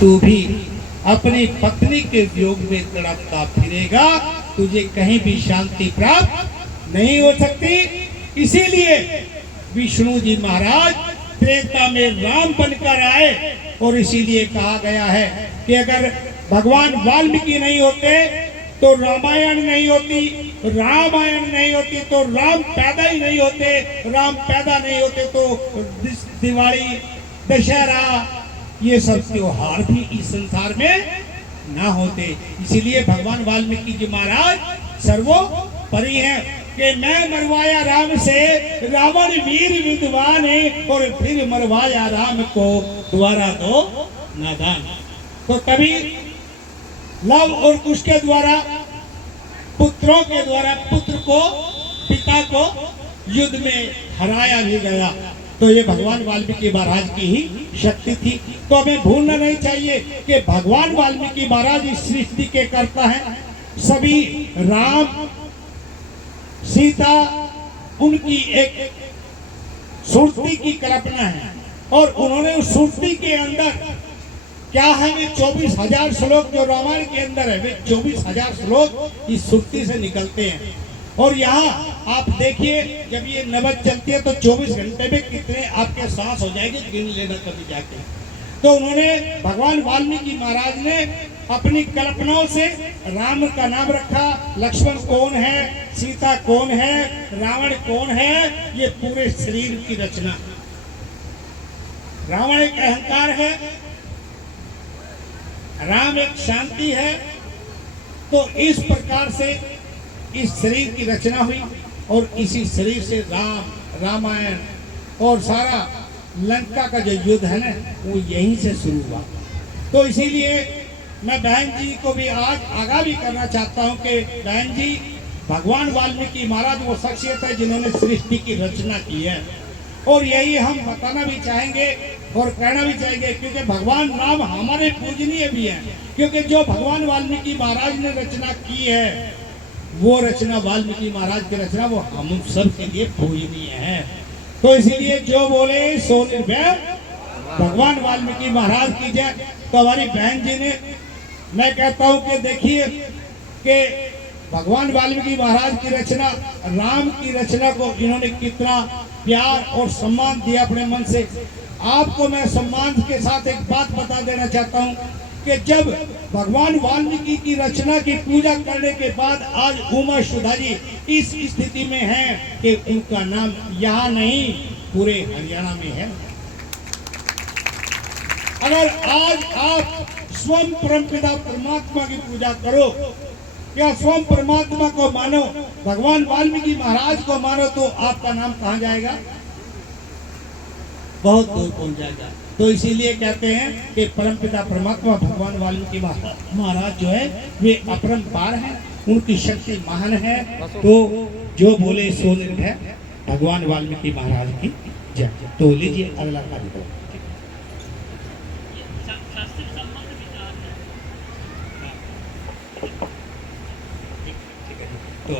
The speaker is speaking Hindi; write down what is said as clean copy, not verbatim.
तू भी अपनी पत्नी के वियोग में तड़पता फिरेगा, तुझे कहीं भी शांति प्राप्त नहीं हो सकती। इसीलिए विष्णु जी महाराज त्रेता में राम बनकर आए, और इसीलिए कहा गया है कि अगर भगवान वाल्मीकि नहीं होते तो रामायण नहीं होती, रामायण नहीं होती तो राम पैदा ही नहीं होते, राम पैदा नहीं होते तो दिवाली, दशहरा, ये सब त्योहार भी इस संसार में ना होते। इसीलिए भगवान वाल्मीकि जी महाराज सर्वोपरि हैं कि मैं मरवाया राम से रावण वीर विद्वान है, और फिर मरवाया राम को द्वारा दो नादान। तो तभी लव और उसके द्वारा पुत्रों के द्वारा पुत्र को, पिता को युद्ध में हराया भी गया। तो ये भगवान वाल्मीकि महाराज की ही शक्ति थी। तो हमें भूलना नहीं चाहिए कि भगवान वाल्मीकि महाराज इस सृष्टि के कर्ता हैं। सभी राम सीता उनकी एक सुरती की कल्पना है, और उन्होंने उस सुरती के अंदर क्या है, वे 24,000 श्लोक जो रामायण के अंदर है, वे 24,000 श्लोक इस सुरती से निकलते हैं। और यहाँ आप देखिए, जब ये नबज चलती है तो 24 घंटे में कितने आपके सांस हो जाएंगे, गिन लेना कभी जाके। तो उन्होंने, भगवान वाल्मीकि महाराज ने अपनी कल्पनाओं से राम का नाम रखा, लक्ष्मण कौन है, सीता कौन है, रावण कौन है, ये पूरे शरीर की रचना। रावण एक अहंकार है, राम एक शांति है। तो इस प्रकार से इस शरीर की रचना हुई, और इसी शरीर से रामायण और सारा लंका का जो युद्ध है ना, वो यहीं से शुरू हुआ। तो इसीलिए मैं बहन जी को भी आज आगाह भी करना चाहता हूँ कि बहन जी, भगवान वाल्मीकि महाराज वो शख्सियत है जिन्होंने सृष्टि की रचना की है, और यही हम बताना भी चाहेंगे और कहना भी चाहेंगे, क्योंकि भगवान राम हमारे पूजनीय भी हैं। क्योंकि जो भगवान वाल्मीकि महाराज ने रचना की है, वो रचना, वाल्मीकि महाराज की रचना, वो हम सब के लिए पूजनीय है। तो इसीलिए जो बोले सो निर्भय भगवान वाल्मीकि महाराज की जय। तो हमारी बहन जी ने, मैं कहता हूँ कि देखिए कि भगवान वाल्मीकि महाराज की रचना, राम की रचना को इन्होंने कितना प्यार और सम्मान दिया अपने मन से। आपको मैं सम्मान के साथ एक बात बता देना चाहता हूँ कि जब भगवान वाल्मीकि की रचना की पूजा करने के बाद आज उमा सुधा जी इस स्थिति में हैं कि उनका नाम यहाँ नहीं, पूरे हरियाणा में है। अगर आज आप स्वयं परमपिता परमात्मा की पूजा करो, या स्वयं परमात्मा को मानो, भगवान वाल्मीकि महाराज को मानो, तो आपका नाम कहाँ जाएगा? बहुत दूर पहुंच जाएगा। तो इसीलिए कहते हैं कि परमपिता परमात्मा भगवान वाल्मीकि महाराज जो है वे अपरंपार हैं, उनकी शक्ति महान है। तो जो बोले सो निर्भय भगवान वाल्मीकि महाराज की जय। तो लीजिए अगला कार्यक्रम। तो